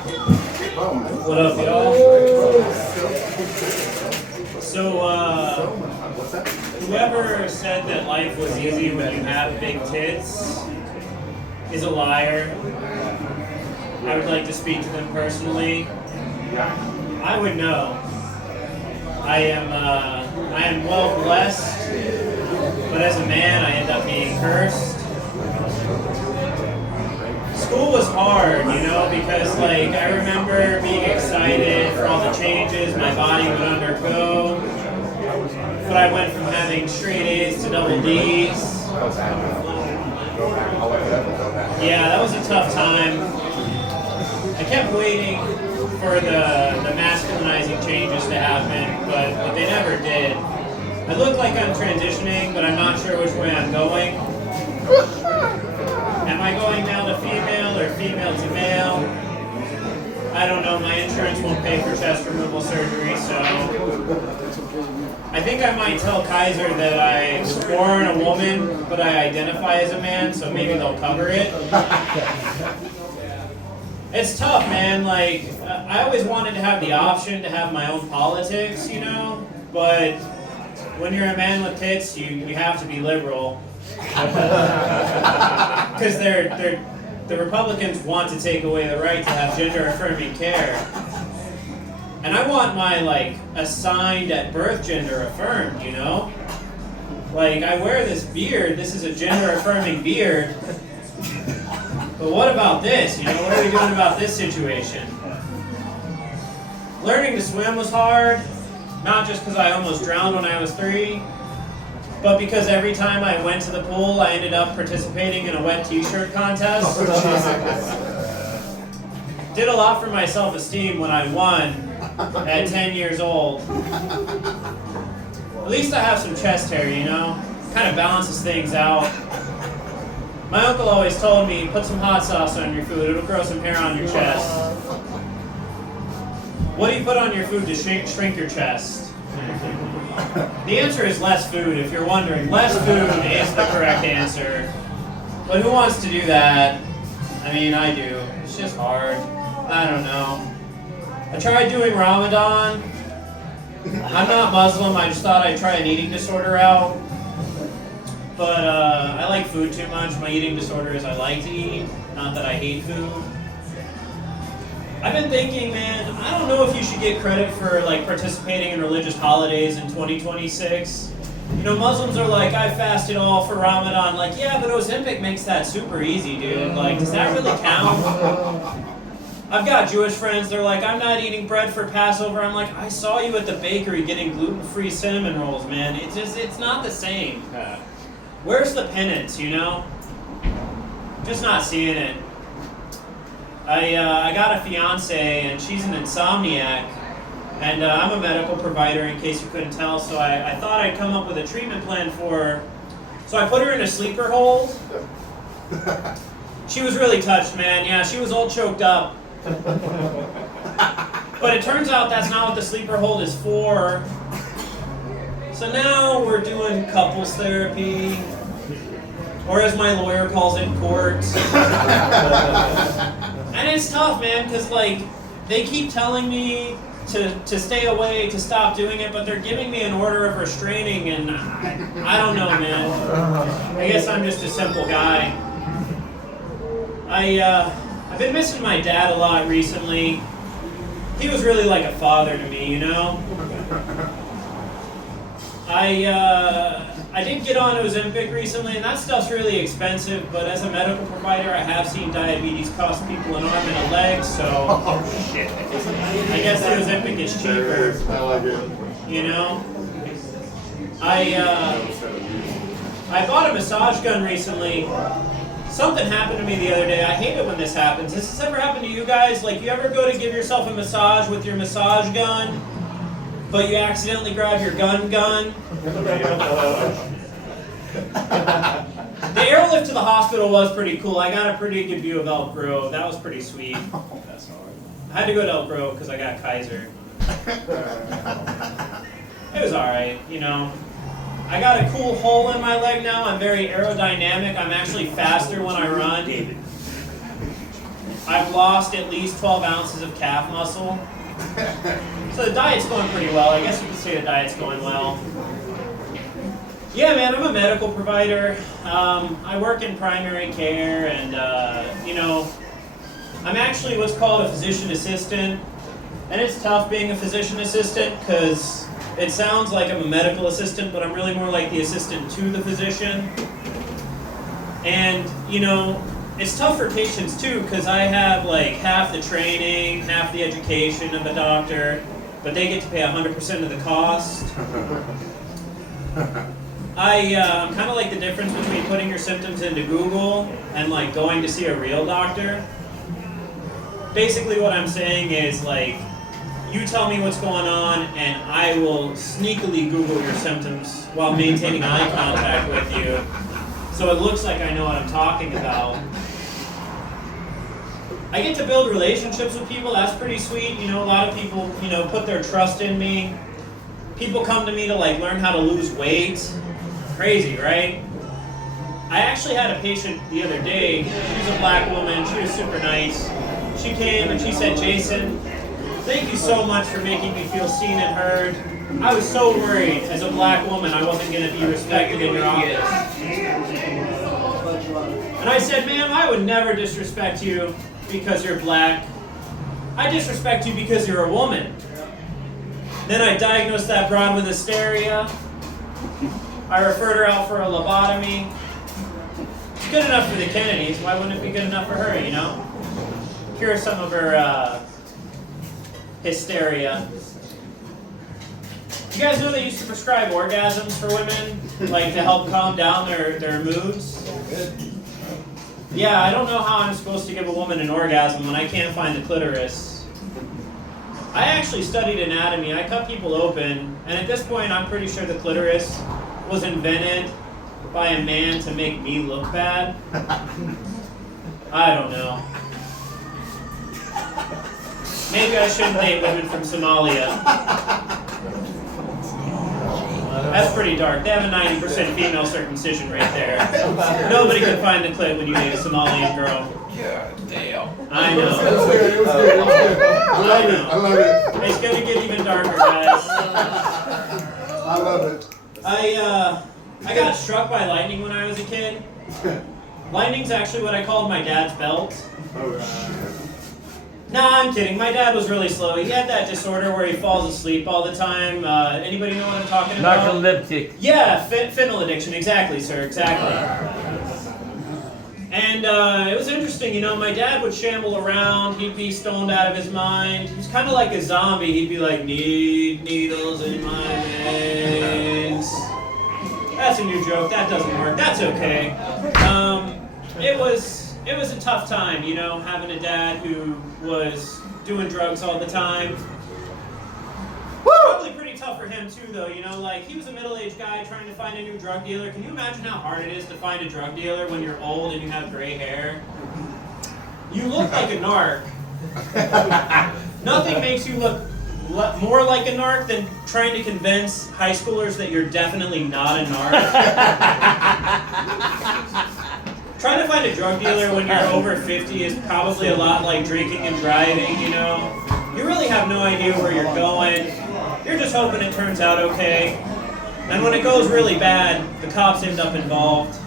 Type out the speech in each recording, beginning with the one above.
What up, y'all? So, whoever said that life was easy when you have big tits is a liar. I would like to speak to them personally. I would know. I am well blessed, but as a man, I end up being cursed. School was hard, you know, because like I remember being excited for all the changes my body would undergo. But I went from having straight A's to double D's. Yeah, that was a tough time. I kept waiting for the masculinizing changes to happen, but they never did. I look like I'm transitioning, but I'm not sure which way I'm going. Am I going male to female or female to male? I don't know. My insurance won't pay for chest removal surgery, so I think I might tell Kaiser that I was born a woman, but I identify as a man, so maybe they'll cover it. It's tough, man. Like, I always wanted to have the option to have my own politics, you know? But when you're a man with tits, you have to be liberal. Because the Republicans want to take away the right to have gender-affirming care. And I want my, like, assigned at birth gender affirmed, you know? Like, I wear this beard. This is a gender-affirming beard. But what about this? You know, what are we doing about this situation? Learning to swim was hard, not just because I almost drowned when I was 3, but because every time I went to the pool, I ended up participating in a wet t-shirt contest. Did a lot for my self-esteem when I won at 10 years old. At least I have some chest hair, you know? Kind of balances things out. My uncle always told me, put some hot sauce on your food, it'll grow some hair on your chest. What do you put on your food to shrink your chest? The answer is less food, if you're wondering. Less food is the correct answer. But who wants to do that? I mean, I do. It's just hard. I don't know. I tried doing Ramadan. I'm not Muslim, I just thought I'd try an eating disorder out. But I like food too much. My eating disorder is I like to eat, not that I hate food. I've been thinking, man, I don't know if you should get credit for like participating in religious holidays in 2026. You know, Muslims are like, I fasted all for Ramadan. Like, yeah, but Ozempic makes that super easy, dude. Like, does that really count? I've got Jewish friends, they're like, I'm not eating bread for Passover. I'm like, I saw you at the bakery getting gluten-free cinnamon rolls, man. It's not the same. Where's the penance, you know? Just not seeing it. I got a fiance and she's an insomniac, and I'm a medical provider in case you couldn't tell, so I thought I'd come up with a treatment plan for her. So I put her in a sleeper hold. She was really touched, man. Yeah, she was all choked up. But it turns out that's not what the sleeper hold is for. So now we're doing couples therapy, or as my lawyer calls it, court. And it's tough, man, because like they keep telling me to stay away, to stop doing it, but they're giving me an order of restraining, and I don't know, man. I guess I'm just a simple guy. I've been missing my dad a lot recently. He was really like a father to me, you know? I did get on Ozempic recently, and that stuff's really expensive, but as a medical provider, I have seen diabetes cost people an arm and a leg, so I guess the Ozempic is cheaper, you know? I bought a massage gun recently. Something happened to me the other day. I hate it when this happens. Has this ever happened to you guys? Like, you ever go to give yourself a massage with your massage gun, but you accidentally grab your gun? The airlift to the hospital was pretty cool. I got a pretty good view of Elk Grove. That was pretty sweet. I had to go to Elk Grove because I got Kaiser. It was alright, you know. I got a cool hole in my leg now. I'm very aerodynamic. I'm actually faster when I run. I've lost at least 12 ounces of calf muscle. So the diet's going pretty well. I guess you could say the diet's going well. Yeah, man, I'm a medical provider. I work in primary care, and, I'm actually what's called a physician assistant. And it's tough being a physician assistant because it sounds like I'm a medical assistant, but I'm really more like the assistant to the physician. And, it's tough for patients too because I have like half the training, half the education of a doctor, but they get to pay 100% of the cost. I'm kind of like the difference between putting your symptoms into Google and like going to see a real doctor. Basically what I'm saying is like, you tell me what's going on and I will sneakily Google your symptoms while maintaining eye contact with you so it looks like I know what I'm talking about. I get to build relationships with people, that's pretty sweet. A lot of people, put their trust in me. People come to me to like learn how to lose weight. Crazy, right? I actually had a patient the other day. She was a black woman. She was super nice. She came and she said, "Jason, thank you so much for making me feel seen and heard. I was so worried as a black woman I wasn't going to be respected in your office." And I said, "Ma'am, I would never disrespect you because you're black. I disrespect you because you're a woman." Then I diagnosed that broad with hysteria. I referred her out for a lobotomy. It's good enough for the Kennedys. Why wouldn't it be good enough for her, Cure some of her hysteria. You guys know they used to prescribe orgasms for women, like to help calm down their moods? Yeah, I don't know how I'm supposed to give a woman an orgasm when I can't find the clitoris. I actually studied anatomy. I cut people open, and at this point I'm pretty sure the clitoris was invented by a man to make me look bad. I don't know. Maybe I shouldn't date women from Somalia. That's pretty dark. They have a 90% female circumcision right there. Nobody can find the clit when you date a Somalian girl. God damn. I know. It was good. It was good. It was good. I love it. It's gonna get even darker, guys. I love it. I got struck by lightning when I was a kid. Lightning's actually what I called my dad's belt. Oh shit. Nah, I'm kidding. My dad was really slow. He had that disorder where he falls asleep all the time. Anybody know what I'm talking about? Narcoleptic. Yeah, fentanyl addiction. Exactly, sir. Exactly. And it was interesting, my dad would shamble around. He'd be stoned out of his mind. He was kind of like a zombie. He'd be like, "Need needles in my veins." That's a new joke. That doesn't work. That's okay. It was a tough time, having a dad who was doing drugs all the time. Probably pretty tough for him too, though. Like he was a middle-aged guy trying to find a new drug dealer. Can you imagine how hard it is to find a drug dealer when you're old and you have gray hair? You look like a narc. Nothing makes you look more like a narc than trying to convince high schoolers that you're definitely not a narc. Trying to find a drug dealer when you're over 50 is probably a lot like drinking and driving, You really have no idea where you're going. You're just hoping it turns out okay. And when it goes really bad, the cops end up involved.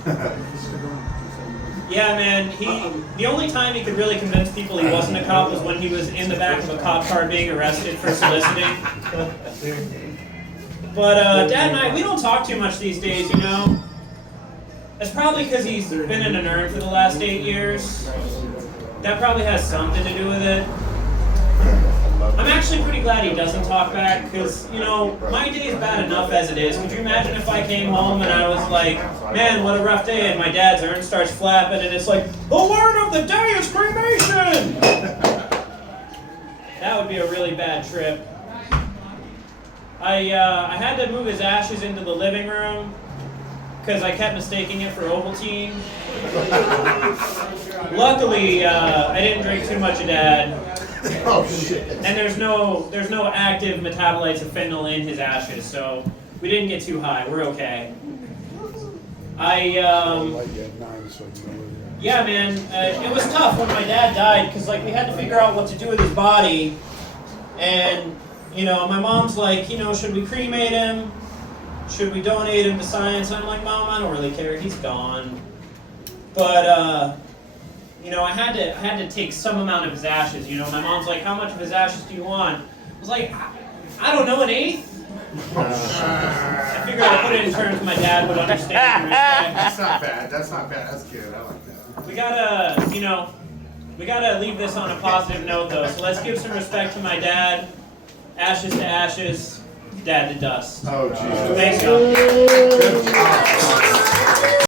Yeah, man, the only time he could really convince people he wasn't a cop was when he was in the back of a cop car being arrested for soliciting. But Dad and I, we don't talk too much these days, It's probably because he's been in an urn for the last 8 years. That probably has something to do with it. I'm actually pretty glad he doesn't talk back because, my day is bad enough as it is. Could you imagine if I came home and I was like, "Man, what a rough day," and my dad's urn starts flapping and it's like, "The word of the day is cremation!" That would be a really bad trip. I had to move his ashes into the living room because I kept mistaking it for Ovaltine. Luckily, I didn't drink too much of Dad. Oh shit. And there's no active metabolites of fentanyl in his ashes, so we didn't get too high. We're okay. Yeah, man, it was tough when my dad died because like we had to figure out what to do with his body, and you know, my mom's like, you know, should we cremate him? Should we donate him to science? And I'm like, Mom, I don't really care. He's gone. But you know, I had to take some amount of his ashes. You know, my mom's like, how much of his ashes do you want? I was like, I don't know, an eighth. I figured I'd put it in terms my dad would understand and respect. That's not bad. That's not bad. That's good. I like that. We gotta, you know, we gotta leave this on a positive note though. So let's give some respect to my dad. Ashes to ashes, dad to dust. Oh, Jesus. Thanks, y'all. Good job.